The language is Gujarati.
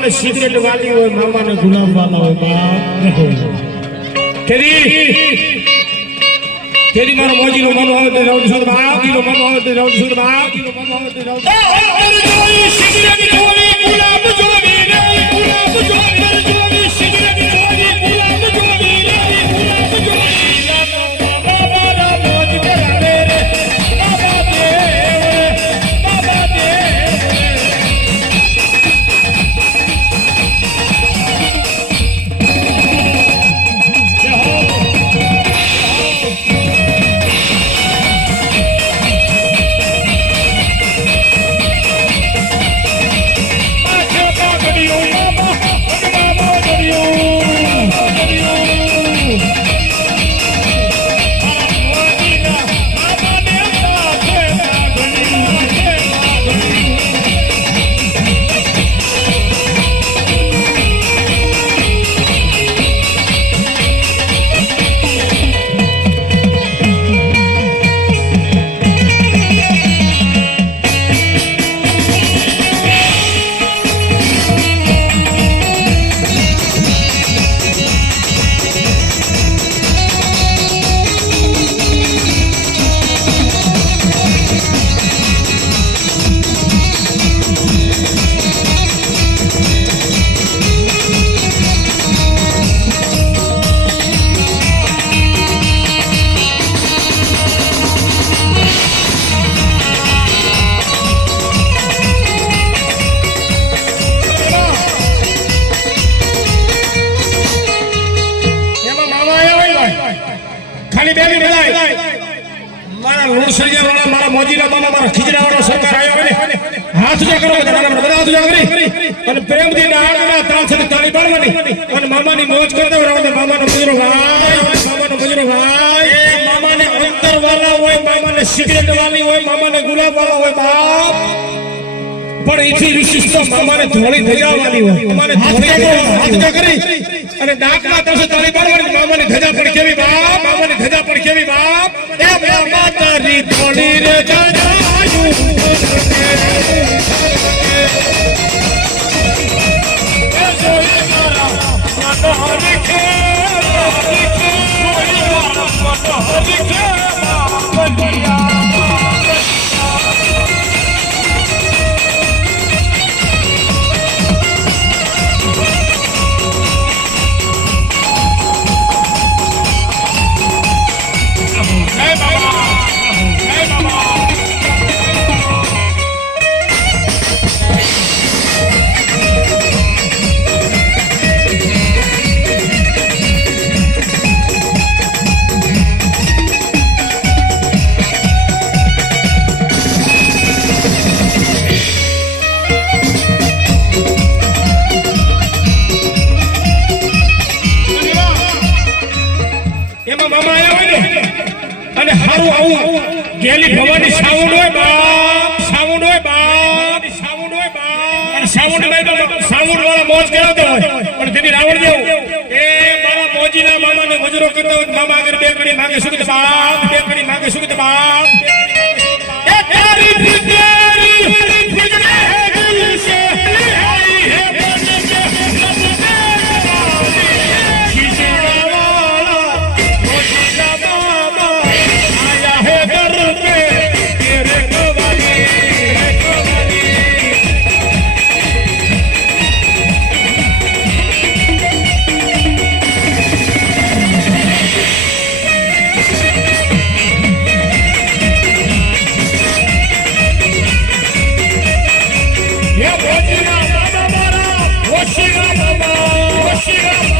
મામાને સિગરેટ વાલી હોય, મામાને ગુલાબ વાલા હોય બાપ. તેરી મારો મોજીનો મનો આવે તે રાઉન્ડ સુર બાપ, જીનો મનો આવે તે રાઉન્ડ સુર બાપ, જીનો મનો આવે તે રાઉન્ડ. સિગરેટ જોવી ગુલાબ જોવી રે, ગુલાબ જોવી જોવી સિગરેટ જોવી ગુલાબ જોવી રે, ગુલાબ જોવી બાબા રા મોજ કરાવે રે, બાબા દેવ ખાલી બે મિનિટ બોલાય. મારા લોડ સરિયા વાળા, મારા મોજીના મામા, મારા ખીજડા વાળો સરકાર આવ્યો ને હાથ ઉજા કરો, બધા હાથ ઉજા કરી અને પ્રેમથી આગળના તાલ સાથે તાળી પાડવાની અને મામાની મોજ કરતા હોય. મામાનો મુજરો ભાઈ, મામાનો મુજરો ભાઈ, મામાને અંતર વાળા હોય, મામાને સિગરેટ વાળી હોય, મામાને ગુલાબ વાળા હોય બાપ. પણ એથી વિશિષ્ટ મામાને ધોળી ધજા વાળી હોય. મામાને હાથ ઉજા કરી અને ડાકના તરસે તાળી પાડવાની. મામાની ધજા પણ કેવી બાપ, મામાની ધજા પણ કેવી બાપ. એ મામા તારી ધોળી રે ધજાયું એ જોઈ મારા મન હરી કે જોઈ મારા મન હરી કે બાપડિયા. ગેલી ભવાની સાઉન્ડ હોય બાપ, સાઉન્ડ હોય બાપ, સાઉન્ડ હોય બાપ. અને સાઉન્ડ માં તો સાઉન્ડ વાળા મોજ કરાવતો હોય પણ તેની રાવણ જેવું એ મારા મોજીના મામાને મજરો કરતો હોય. મામા આગળ બે કડી માંગે સુગત બાપ, બે કડી માંગે સુગત બાપ. એ તારી ફિકરી ફિકરે ગઈ છે આઈ હે બને કે ખીચડા વાળા મોજીના મામા આયા હે ઘર पे तेरे कवाली ये भोजना बाबा मारा वशिरा बाबा वशिरा